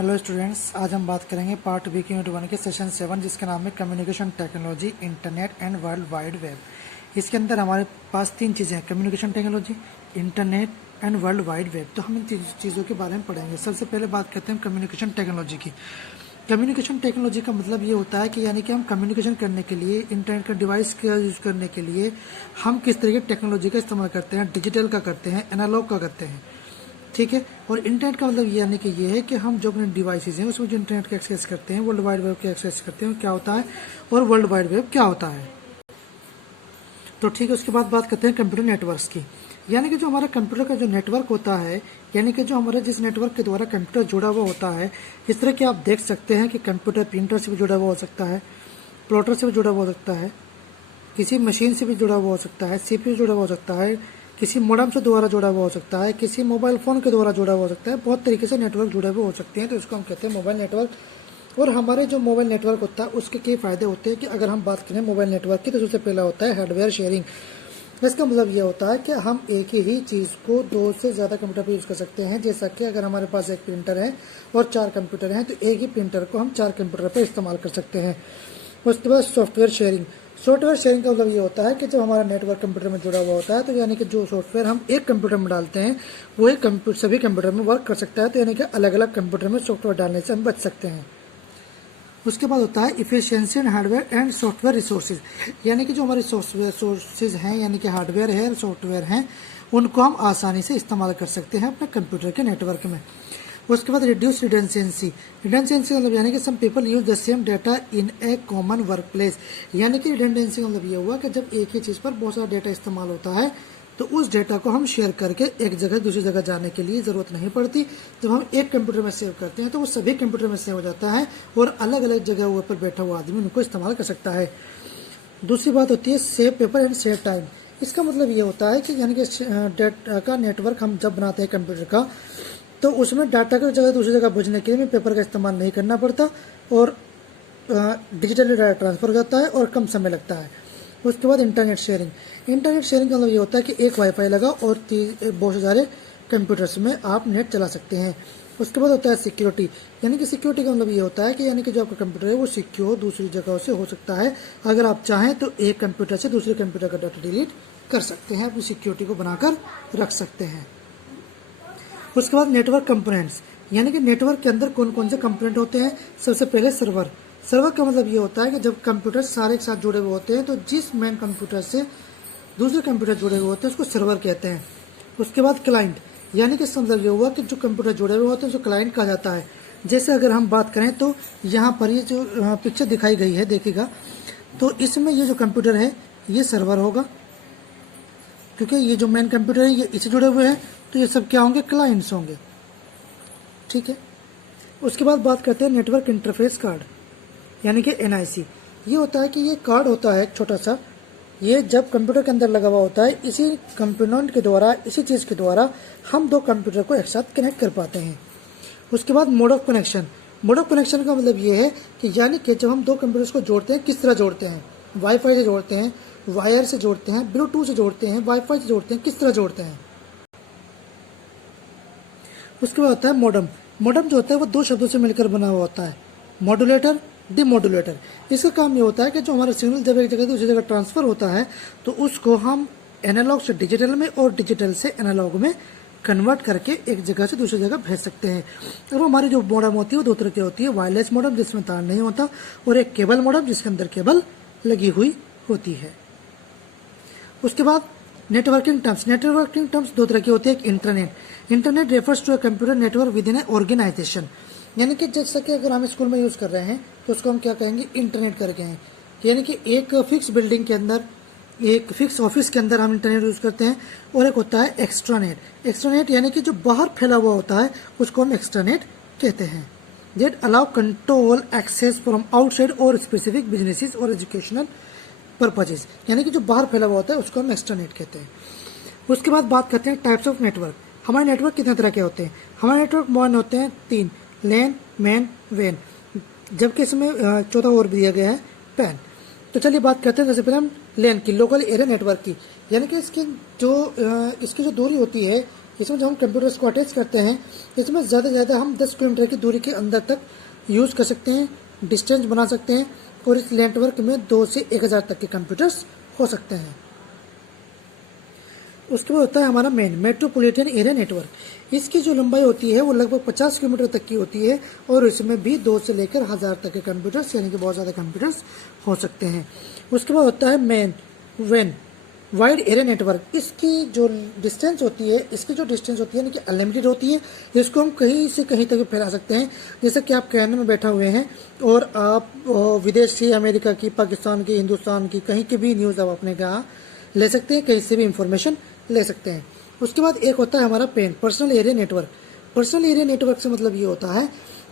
Hello students, आज हम बात करेंगे पार्ट बी की यूनिट 1 के सेशन 7 जिसका नाम है communication technology, internet and world wide web. इसके अंदर हमारे पास तीन चीज़ें हैं, communication technology, internet and world wide web. तो हम इन चीज़ों के बारे में पढ़ेंगे। सबसे पहले बात करते हैं कम्युनिकेशन टेक्नोलॉजी की। कम्युनिकेशन टेक्नोलॉजी का मतलब ये होता है कि यानी कि हम कम्युनिकेशन करने के लिए, इंटरनेट का डिवाइस का यूज़ करने के लिए हम किस तरह की टेक्नोलॉजी का इस्तेमाल करते हैं। डिजिटल का करते हैं, एनालॉग का करते हैं, ठीक है। और इंटरनेट का मतलब ये यानी कि ये है कि हम जो अपने डिवाइसेज हैं उसमें जो इंटरनेट का एक्सेस करते हैं, वर्ल्ड वाइड वेब का एक्सेस करते हैं, क्या होता है और वर्ल्ड वाइड वेब क्या होता है। तो ठीक है, उसके बाद बात करते हैं कंप्यूटर नेटवर्क्स की। यानी कि जो हमारा कंप्यूटर का जो नेटवर्क होता है, यानी कि जो हमारा जिस नेटवर्क के द्वारा कंप्यूटर जुड़ा हुआ होता है, इस तरह के आप देख सकते हैं कि कंप्यूटर प्रिंटर से भी जुड़ा हुआ हो सकता है, प्लॉटर से भी जुड़ा हुआ हो सकता है, किसी मशीन से भी जुड़ा हुआ हो सकता है, सीपीयू जुड़ा हुआ हो सकता है, किसी मोडेम से द्वारा जुड़ा हुआ हो सकता है, किसी मोबाइल फ़ोन के द्वारा जुड़ा हुआ हो सकता है। बहुत तरीके से नेटवर्क जुड़े हुए हो सकते हैं, तो इसको हम कहते हैं मोबाइल नेटवर्क। और हमारे जो मोबाइल नेटवर्क होता है उसके कई फ़ायदे होते हैं कि अगर हम बात करें मोबाइल नेटवर्क की, तो सबसे पहला होता है हार्डवेयर शेयरिंग। इसका मतलब ये होता है कि हम एक ही चीज़ को दो से ज़्यादा कंप्यूटर पर यूज़ कर सकते हैं। जैसा कि अगर हमारे पास एक प्रिंटर है और 4 कंप्यूटर हैं, तो एक ही प्रिंटर को हम 4 कंप्यूटर पर इस्तेमाल कर सकते हैं। उसके बाद सॉफ्टवेयर शेयरिंग। सॉफ्टवेयर शेयरिंग का मतलब ये होता है कि जब हमारा नेटवर्क कंप्यूटर में जुड़ा हुआ होता है, तो यानी कि जो सॉफ्टवेयर हम एक कंप्यूटर में डालते हैं वो एक सभी कंप्यूटर में वर्क कर सकता है। तो यानी कि अलग अलग कंप्यूटर में सॉफ्टवेयर डालने से हम बच सकते हैं। उसके बाद होता है efficiency and hardware and software resources. यानी कि जो हमारे सॉफ्टवेयर सोर्सेज हैं, यानी कि हार्डवेयर है, सॉफ्टवेयर हैं, उनको हम आसानी से इस्तेमाल कर सकते हैं अपने कंप्यूटर के नेटवर्क में। उसके बाद रिड्यूस रिडेंडेंसी। रिडेंडेंसी मतलब यानी कि some people use the same data in a common work place. यानी कि रिडेंडेंसी मतलब ये हुआ कि जब एक ही चीज़ पर बहुत सारा डाटा इस्तेमाल होता है, तो उस डाटा को हम शेयर करके एक जगह दूसरी जगह जाने के लिए ज़रूरत नहीं पड़ती। जब हम एक कंप्यूटर में सेव करते हैं तो वो सभी कंप्यूटर में सेव हो जाता है और अलग अलग जगह पर बैठा हुआ आदमी उनको इस्तेमाल कर सकता है। दूसरी बात होती है save paper and save time. इसका मतलब ये होता है कि यानी कि डाटा का नेटवर्क हम जब बनाते हैं कंप्यूटर का, तो उसमें डाटा को जगह दूसरी जगह भेजने के लिए पेपर का इस्तेमाल नहीं करना पड़ता और डिजिटली डाटा ट्रांसफर हो जाता है और कम समय लगता है। उसके बाद इंटरनेट शेयरिंग। इंटरनेट शेयरिंग का मतलब ये होता है कि एक वाईफाई लगा और बहुत सारे कंप्यूटर्स में आप नेट चला सकते हैं। उसके बाद होता है सिक्योरिटी। यानी कि सिक्योरिटी का मतलब ये होता है कि यानी कि जो आपका कंप्यूटर है वो सिक्योर दूसरी जगहों से हो सकता है। अगर आप चाहें तो एक कंप्यूटर से दूसरे कंप्यूटर का डाटा डिलीट कर सकते हैं, अपनी सिक्योरिटी को बनाकर रख सकते हैं। उसके बाद नेटवर्क कंपोनेंट्स। यानी कि नेटवर्क के अंदर कौन कौन से कंपोनेंट होते हैं। सबसे पहले सर्वर। सर्वर का मतलब ये होता है कि जब कंप्यूटर सारे एक साथ जुड़े हुए होते हैं, तो जिस मेन कंप्यूटर से दूसरे कंप्यूटर जुड़े हुए होते हैं उसको सर्वर कहते हैं। उसके बाद क्लाइंट। यानी कि इसका मतलब ये हुआ कि जो कंप्यूटर जुड़े हुए होते हैं उसको क्लाइंट कहा जाता है। जैसे अगर हम बात करें तो यहाँ पर ये जो पिक्चर दिखाई गई है, देखिएगा, तो इसमें ये जो कंप्यूटर है ये सर्वर होगा, क्योंकि ये जो मेन कंप्यूटर है ये इससे जुड़े हुए हैं, तो ये सब क्या होंगे, क्लाइंट्स होंगे, ठीक है। उसके बाद बात करते हैं नेटवर्क इंटरफेस कार्ड, यानी कि NIC। ये होता है कि ये कार्ड होता है एक छोटा सा, ये जब कंप्यूटर के अंदर लगा हुआ होता है, इसी कंपोनेंट के द्वारा, इसी चीज़ के द्वारा हम दो कंप्यूटर को एक साथ कनेक्ट कर पाते हैं। उसके बाद mode of connection. Mode of connection का मतलब ये है कि यानी कि जब हम दो कंप्यूटर्स को जोड़ते हैं, किस तरह जोड़ते हैं, वाईफाई से जोड़ते हैं, वायर से जोड़ते हैं, ब्लूटूथ से जोड़ते हैं, वाईफाई से जोड़ते हैं, किस तरह जोड़ते हैं। उसके बाद होता है मॉडम। मॉडम जो होता है वो दो शब्दों से मिलकर बना हुआ होता है, मॉड्यूलेटर, डिमॉड्यूलेटर। इसका काम ये होता है कि जो हमारा सिग्नल जब एक जगह से दूसरी जगह ट्रांसफर होता है, तो उसको हम एनालॉग से डिजिटल में और डिजिटल से एनालॉग में कन्वर्ट करके एक जगह से दूसरी जगह भेज सकते हैं। और हमारी जो मॉडम होती है वो दो तरह की होती है, वायरलेस मॉडम जिसमें तार नहीं होता, और एक केबल मॉडम जिसके अंदर केबल लगी हुई होती है। उसके बाद नेटवर्किंग टर्म्स। नेटवर्किंग टर्म्स दो तरह की होती है, एक internet. Internet refers to a computer network within an organization. यानी कि जैसा कि अगर हम स्कूल में यूज़ कर रहे हैं तो उसको हम क्या कहेंगे, इंटरनेट करके हैं। यानी कि एक फिक्स बिल्डिंग के अंदर, एक फिक्स ऑफिस के अंदर हम इंटरनेट यूज़ करते हैं। और एक होता है एक्स्ट्रानेट। एक्स्ट्रानेट यानी कि जो बाहर फैला हुआ होता है उसको हम एक्स्ट्रानेट कहते हैं। That allow control access from outside और स्पेसिफिक बिजनेसेस और एजुकेशनल पर्पजेज। यानी कि जो बाहर फैला हुआ होता है उसको हम एक्स्ट्रानेट कहते हैं। उसके बाद बात करते हैं टाइप्स ऑफ नेटवर्क। हमारे नेटवर्क कितने तरह के होते हैं। हमारे नेटवर्क मॉडर्न होते हैं 3, लैन, मैन, वैन, जबकि इसमें चौथा और भी दिया गया है, पैन। तो चलिए बात करते हैं सबसे पहले हम लैन की, लोकल एरिया नेटवर्क की। यानी कि इसकी जो दूरी होती है इसमें जो हम कंप्यूटर्स को अटैच करते हैं, इसमें ज़्यादा से ज़्यादा हम 10 किलोमीटर की दूरी के अंदर तक यूज़ कर सकते हैं, डिस्टेंस बना सकते हैं, और इस नेटवर्क में 2 से 1000 तक के कंप्यूटर्स हो सकते हैं। उसके बाद होता है हमारा मेन मेट्रोपॉलिटन एरिया नेटवर्क। इसकी जो लंबाई होती है वो लगभग 50 किलोमीटर तक की होती है, और इसमें भी 2 से लेकर 1000 तक के कंप्यूटर्स यानी कि बहुत ज़्यादा कंप्यूटर्स हो सकते हैं। उसके बाद होता है वेन वाइड एरिया नेटवर्क। इसकी जो डिस्टेंस होती है यानी कि अनलिमिटेड होती है। इसको हम कहीं से कहीं तक फैला सकते हैं। जैसे कि आप कनाडा में बैठा हुए हैं और आप विदेश से अमेरिका की, पाकिस्तान की, हिंदुस्तान की कहीं की भी न्यूज़ आप अपने यहाँ ले सकते हैं, कहीं से भी इंफॉर्मेशन ले सकते हैं। उसके बाद एक होता है हमारा personal area network. Personal area network से मतलब ये होता है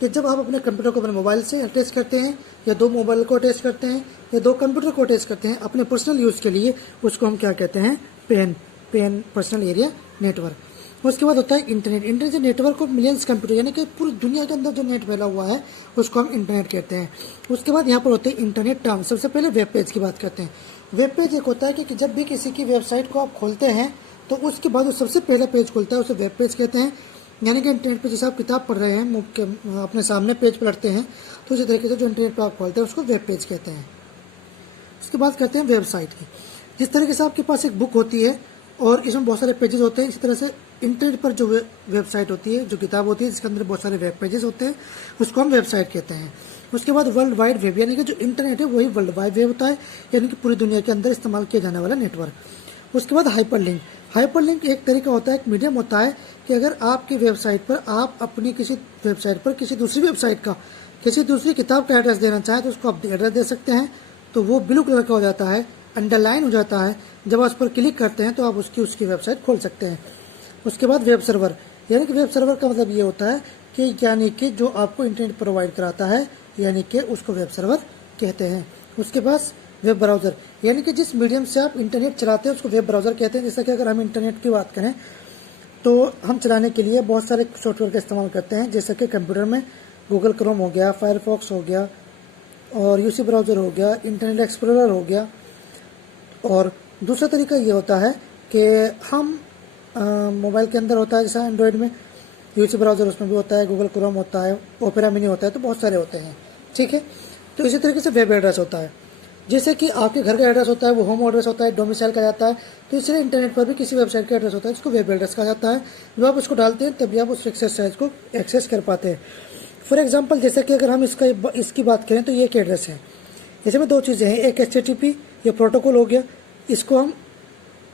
कि जब आप अपने कंप्यूटर को अपने मोबाइल से अटैच करते हैं, या 2 मोबाइल को अटैच करते हैं, या 2 कंप्यूटर को अटैच करते हैं अपने पर्सनल यूज़ के लिए, उसको हम क्या कहते हैं, पेन पर्सनल एरिया नेटवर्क। उसके बाद होता है internet network of millions computer, यानी कि पूरी दुनिया के अंदर जो नेट फैला हुआ है उसको हम इंटरनेट कहते हैं। उसके बाद यहाँ पर होते हैं इंटरनेट टर्म्स। सबसे पहले वेब पेज की बात करते हैं। वेब पेज एक होता है कि जब भी किसी की वेबसाइट को आप खोलते हैं तो उसके बाद वो सबसे पहला पेज खुलता है, उसे वेब पेज कहते हैं। यानी कि इंटरनेट पे जैसे आप किताब पढ़ रहे हैं, अपने सामने पेज पलटते हैं, तो इसी तरीके से जो इंटरनेट पे आप खोलते हैं उसको वेब पेज कहते हैं। उसके बाद कहते हैं वेबसाइट की। जिस तरीके से आपके पास एक बुक होती है और इसमें बहुत सारे पेजेस होते हैं, इसी तरह से इंटरनेट पर जो वेबसाइट होती है, जो किताब होती है जिसके अंदर बहुत सारे वेब पेजेस होते हैं, उसको हम वेबसाइट कहते हैं। उसके बाद वर्ल्ड वाइड वेब, यानी कि जो इंटरनेट है वही वर्ल्ड वाइड वेब होता है, यानी कि पूरी दुनिया के अंदर इस्तेमाल किया जाने वाला नेटवर्क। उसके बाद हाइपरलिंक एक तरीका होता है, एक मीडियम होता है कि अगर आपकी वेबसाइट पर आप अपनी किसी वेबसाइट पर किसी दूसरी वेबसाइट का, किसी दूसरी किताब का एड्रेस देना चाहें तो उसको आप एड्रेस दे सकते हैं। तो वो ब्लू कलर का हो जाता है, अंडरलाइन हो जाता है। जब आप उस पर क्लिक करते हैं तो आप उसकी वेबसाइट खोल सकते हैं। उसके बाद वेब सर्वर, यानी कि वेब सर्वर का मतलब ये होता है कि यानी कि जो आपको इंटरनेट प्रोवाइड कराता है, यानी कि उसको वेब सर्वर कहते हैं। उसके पास वेब ब्राउज़र, यानी कि जिस मीडियम से आप इंटरनेट चलाते हैं उसको वेब ब्राउज़र कहते हैं। जैसा कि अगर हम इंटरनेट की बात करें तो हम चलाने के लिए बहुत सारे सॉफ्टवेयर का इस्तेमाल करते हैं, जैसे कि कंप्यूटर में गूगल क्रोम हो गया, फायरफॉक्स हो गया, और यूसी ब्राउज़र हो गया, इंटरनेट एक्सप्लोरर हो गया। और दूसरा तरीका ये होता है कि हम मोबाइल के अंदर होता है, जैसा एंड्रॉयड में यूसी ब्राउज़र उसमें भी होता है, गूगल क्रोम होता है, ओपेरा मिनी होता है, तो बहुत सारे होते हैं। ठीक है, तो इसी तरीके से वेब एड्रेस होता है। जैसे कि आपके घर का एड्रेस होता है वो होम एड्रेस होता है, डोमिसाइल कहा जाता है, तो इसलिए इंटरनेट पर भी किसी वेबसाइट का एड्रेस होता है जिसको वेब एड्रेस कहा जाता है। जब आप उसको डालते हैं तभी आप उस एक्सेस को एक्सेस कर पाते हैं। फॉर एग्जांपल, जैसे कि अगर हम इसकी बात करें तो ये एक एड्रेस है। इसमें 2 चीज़ें हैं, एक HTTP ये प्रोटोकॉल हो गया, इसको हम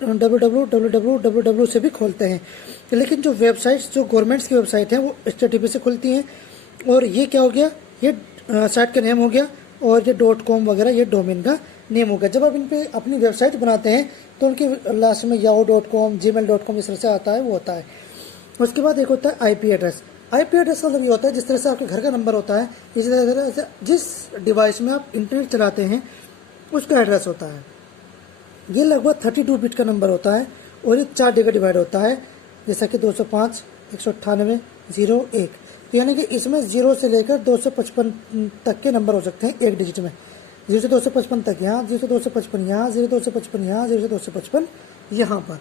www से भी खोलते हैं। लेकिन जो वेबसाइट्स जो गवर्नमेंट्स की वेबसाइट हैं वो HTTP से खुलती हैं। और ये क्या हो गया, ये साइट का नेम हो गया, और ये .com वगैरह ये डोमेन का नेम हो गया। जब आप इन पे अपनी वेबसाइट बनाते हैं तो उनके लास्ट में yahoo.com, gmail.com इस तरह से आता है, वो होता है। उसके बाद एक होता है IP एड्रेस। IP एड्रेस मतलब ये होता है जिस तरह से आपके घर का नंबर होता है, इसी तरह से जिस डिवाइस में आप इंटरनेट चलाते हैं उसका एड्रेस होता है। ये लगभग 32 बिट का नंबर होता है और ये 4 जगह डिवाइड होता है, जैसा कि 205, 198, 01। तो यानी कि इसमें 0 से लेकर 255 तक के नंबर हो सकते हैं एक डिजिट में। 0 से 255 तक यहाँ, 0 से 255 यहाँ, 0 से 255 यहाँ, 0 से 255 यहाँ पर।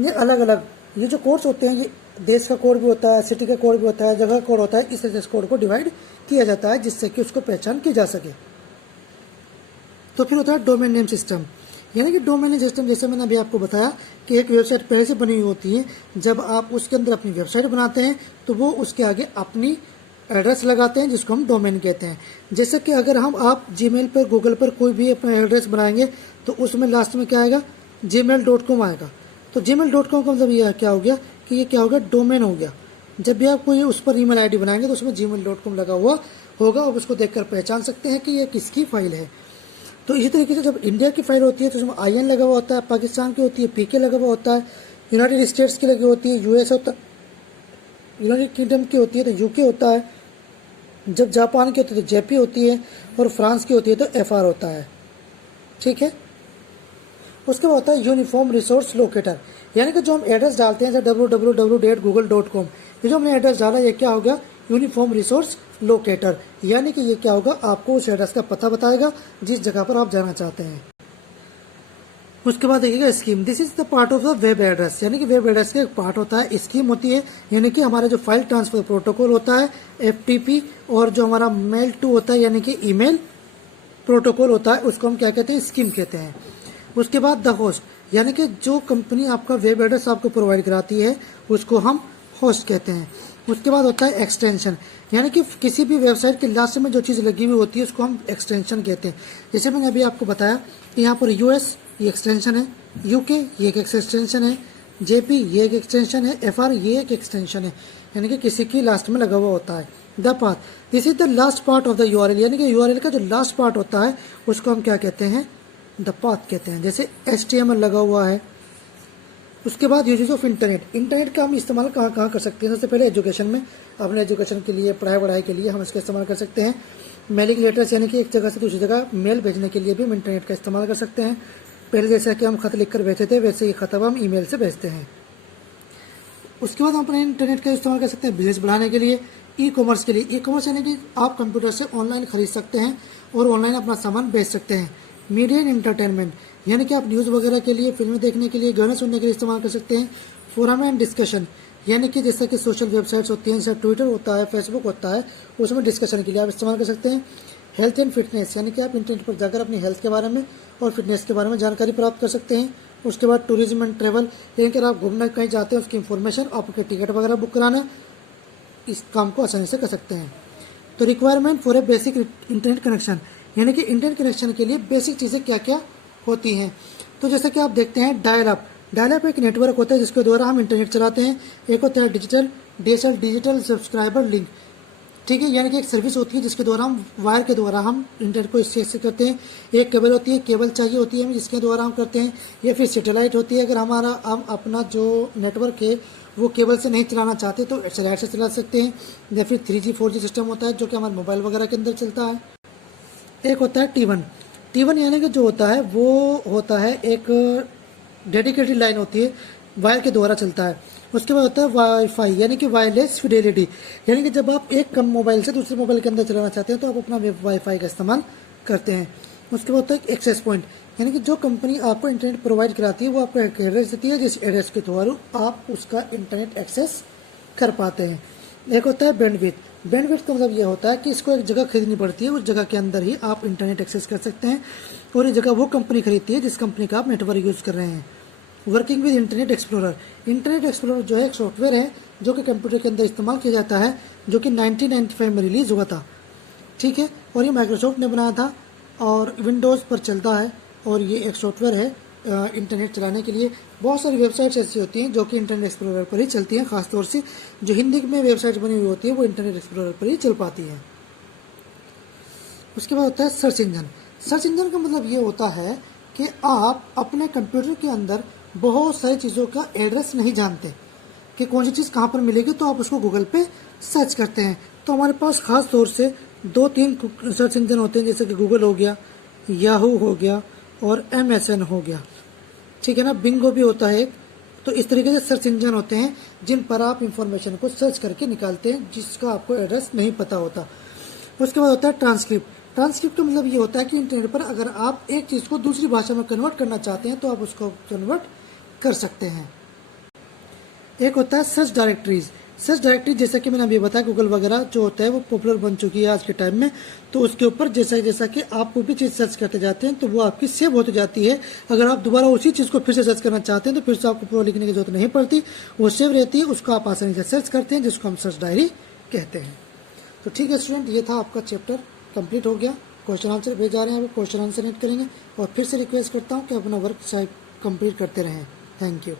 ये अलग अलग ये जो कोड्स होते हैं, ये देश का कोड भी होता है, सिटी का कोड भी होता है, जगह कोड होता है। इस तरह से कोड को डिवाइड किया जाता है जिससे कि उसको पहचान की जा सके। तो फिर होता है डोमेन नेम सिस्टम, यानी कि डोमेन नेम सिस्टम जैसे मैंने अभी आपको बताया कि एक वेबसाइट पहले से बनी हुई होती है। जब आप उसके अंदर अपनी वेबसाइट बनाते हैं तो वो उसके आगे अपनी एड्रेस लगाते हैं जिसको हम डोमेन कहते हैं। जैसे कि अगर आप जीमेल पर, गूगल पर कोई भी अपना एड्रेस बनाएंगे तो उसमें लास्ट में क्या आएगा, gmail.com आएगा। तो gmail.com का मतलब ये क्या हो गया कि ये क्या हो गया, डोमेन हो गया। जब भी आप कोई उस पर ईमेल आईडी बनाएंगे तो उसमें gmail.com लगा हुआ होगा और उसको देखकर पहचान सकते हैं कि ये किसकी फाइल है। तो इसी तरीके से जब इंडिया की फाइल होती है तो उसमें IN लगा हुआ होता है, पाकिस्तान की होती है PK लगा हुआ होता है, यूनाइटेड स्टेट्स की लगी होती है US होता है, यूनाइटेड किंगडम की होती है तो UK होता है, जब जापान की होती है तो JP होती है, और फ्रांस की होती है तो FR होता है। ठीक है, उसके बाद होता है यूनिफॉर्म रिसोर्स लोकेटर, यानी कि जो हम एड्रेस डालते हैं जैसे www.google.com, ये जो हमने एड्रेस डाला ये क्या हो गया, यूनिफॉर्म रिसोर्स लोकेटर, यानी कि ये क्या होगा, आपको उस एड्रेस का पता बताएगा जिस जगह पर आप जाना चाहते हैं। उसके बाद देखिएगा scheme, this is the part of the web address, यानी कि वेब एड्रेस का एक पार्ट होता है, स्कीम होती है, यानी कि हमारा जो फाइल ट्रांसफर प्रोटोकॉल होता है FTP, और जो हमारा मेल टू होता है यानी कि ईमेल प्रोटोकॉल होता है, उसको हम क्या कहते हैं, स्कीम कहते हैं। उसके बाद द होस्ट, यानी कि जो कंपनी आपका वेब एड्रेस आपको प्रोवाइड कराती है उसको हम होस्ट कहते हैं। उसके बाद होता है एक्सटेंशन, यानी कि किसी भी वेबसाइट के लास्ट में जो चीज़ लगी हुई होती है उसको हम एक्सटेंशन कहते हैं। जैसे मैंने अभी आपको बताया कि यहाँ पर US ये एक्सटेंशन है, UK ये एक एक्सटेंशन है, JP ये एक एक्सटेंशन है, FR ये एक एक्सटेंशन है, यानी कि किसी की लास्ट में लगा हुआ होता है। The path, this is the last part of the URL, यानी कि URL का जो लास्ट पार्ट होता है उसको हम क्या कहते हैं, द पाथ कहते हैं। जैसे HTML लगा हुआ है। उसके बाद यूजेस ऑफ इंटरनेट का हम इस्तेमाल कहाँ कहाँ कर सकते हैं। सबसे पहले एजुकेशन में, अपने एजुकेशन के लिए, पढ़ाई वढ़ाई के लिए हम इसका इस्तेमाल कर सकते हैं। मेलिंग लेटर्स, यानी कि एक जगह से दूसरी जगह मेल भेजने के लिए भी हम इंटरनेट का इस्तेमाल कर सकते हैं। पहले जैसा कि हम खत लिखकर भेजते थे वैसे ही खत अब हम ईमेल से भेजते हैं। उसके बाद हम अपने इंटरनेट का इस्तेमाल कर सकते हैं बिजनेस बढ़ाने के लिए, ई कॉमर्स के लिए। ई कॉमर्स यानी कि आप कंप्यूटर से ऑनलाइन खरीद सकते हैं और ऑनलाइन अपना सामान बेच सकते हैं। मीडिया एंड एंटरटेनमेंट, यानी कि आप न्यूज़ वगैरह के लिए, फिल्में देखने के लिए, गाने सुनने के लिए इस्तेमाल कर सकते हैं। फोरम एंड डिस्कशन, यानी कि जैसे कि सोशल वेबसाइट्स होती हैं, जैसे ट्विटर होता है, फेसबुक होता है, उसमें डिस्कशन के लिए आप इस्तेमाल कर सकते हैं। हेल्थ एंड फिटनेस, यानी कि आप इंटरनेट पर जाकर अपनी हेल्थ के बारे में और फिटनेस के बारे में जानकारी प्राप्त कर सकते हैं। उसके बाद टूरिज्म एंड ट्रेवल, यानी कि आप घूमना कहीं जाते हैं उसकी इन्फॉर्मेशन, आपके टिकट वगैरह बुक कराना, इस काम को आसानी से कर सकते हैं। तो requirement for a basic internet connection, यानी कि इंटरनेट कनेक्शन के लिए बेसिक चीज़ें क्या क्या होती हैं। तो जैसे कि आप देखते हैं डायल अप एक नेटवर्क होता है जिसके द्वारा हम इंटरनेट चलाते हैं। एक होता है डिजिटल सब्सक्राइबर लिंक, ठीक है, यानी कि एक सर्विस होती है जिसके द्वारा हम वायर के द्वारा हम इंटरनेट को एक्सेस करते हैं। एक केबल होती है, केबल चाहिए होती है जिसके द्वारा हम करते हैं, या फिर सैटेलाइट होती है। अगर हम अपना जो नेटवर्क है वो केबल से नहीं चलाना चाहते तो सैटेलाइट से चला सकते हैं, या फिर 3G 4G सिस्टम होता है जो कि हमारे मोबाइल वगैरह के अंदर चलता है। एक होता है T1 यानी कि जो होता है वो होता है एक डेडिकेटेड लाइन होती है, वायर के द्वारा चलता है। उसके बाद होता है वाईफाई, यानी कि वायरलेस फिडेलिटी, यानी कि जब आप एक कम मोबाइल से दूसरे मोबाइल के अंदर चलाना चाहते हैं तो आप अपना वाईफाई का इस्तेमाल करते हैं। उसके बाद होता है एक्सेस पॉइंट, यानी कि जो कंपनी आपको इंटरनेट प्रोवाइड कराती है वो आपको एक एड्रेस देती है, जिस एड्रेस के द्वारा आप उसका इंटरनेट एक्सेस कर पाते हैं। एक होता है बैंडविड्थ का मतलब ये होता है कि इसको एक जगह खरीदनी पड़ती है, उस जगह के अंदर ही आप इंटरनेट एक्सेस कर सकते हैं, और ये जगह वो कंपनी खरीदती है जिस कंपनी का आप नेटवर्क यूज़ कर रहे हैं। वर्किंग विद इंटरनेट एक्सप्लोरर जो है एक सॉफ्टवेयर है जो कि कंप्यूटर के अंदर इस्तेमाल किया जाता है, जो कि 1995 में रिलीज़ हुआ था, ठीक है, और ये माइक्रोसॉफ्ट ने बनाया था और विंडोज़ पर चलता है, और ये एक सॉफ्टवेयर है इंटरनेट चलाने के लिए। बहुत सारी वेबसाइट्स ऐसी होती हैं जो कि इंटरनेट एक्सप्लोरर पर ही चलती हैं, खासतौर से जो हिंदी में वेबसाइट बनी हुई होती है वो इंटरनेट एक्सप्लोरर पर ही चल पाती हैं। उसके बाद होता है सर्च इंजन का मतलब ये होता है कि आप अपने कंप्यूटर के अंदर बहुत सारी चीज़ों का एड्रेस नहीं जानते कि कौन सी चीज़ कहाँ पर मिलेगी, तो आप उसको गूगल पे सर्च करते हैं। तो हमारे पास खास तौर से 2-3 सर्च इंजन होते हैं, जैसे कि गूगल हो गया, याहू हो गया और MSN हो गया, ठीक है ना, बिंगो भी होता है। तो इस तरीके से सर्च इंजन होते हैं जिन पर आप इंफॉर्मेशन को सर्च करके निकालते हैं जिसका आपको एड्रेस नहीं पता होता। उसके बाद होता है ट्रांसक्रिप्ट का मतलब ये होता है कि इंटरनेट पर अगर आप एक चीज़ को दूसरी भाषा में कन्वर्ट करना चाहते हैं तो आप उसको कन्वर्ट कर सकते हैं। एक होता है सर्च डायरेक्टरी, जैसा कि मैंने अभी बताया गूगल वगैरह जो होता है वो पॉपुलर बन चुकी है आज के टाइम में। तो उसके ऊपर जैसा कि आप कोई भी चीज़ सर्च करते जाते हैं तो वो आपकी सेव होती जाती है। अगर आप दोबारा उसी चीज़ को फिर से सर्च करना चाहते हैं तो फिर से आपको पूरा लिखने की जरूरत नहीं पड़ती, वो सेव रहती है, उसको आप आसानी से सर्च करते हैं, जिसको हम सर्च डायरी कहते हैं। तो ठीक है स्टूडेंट, ये था आपका चैप्टर कंप्लीट हो गया। क्वेश्चन आंसर भेज जा रहे हैं, आप क्वेश्चन आंसर नेट करेंगे, और फिर से रिक्वेस्ट करता हूँ कि अपना वर्क कंप्लीट करते रहें। Thank you.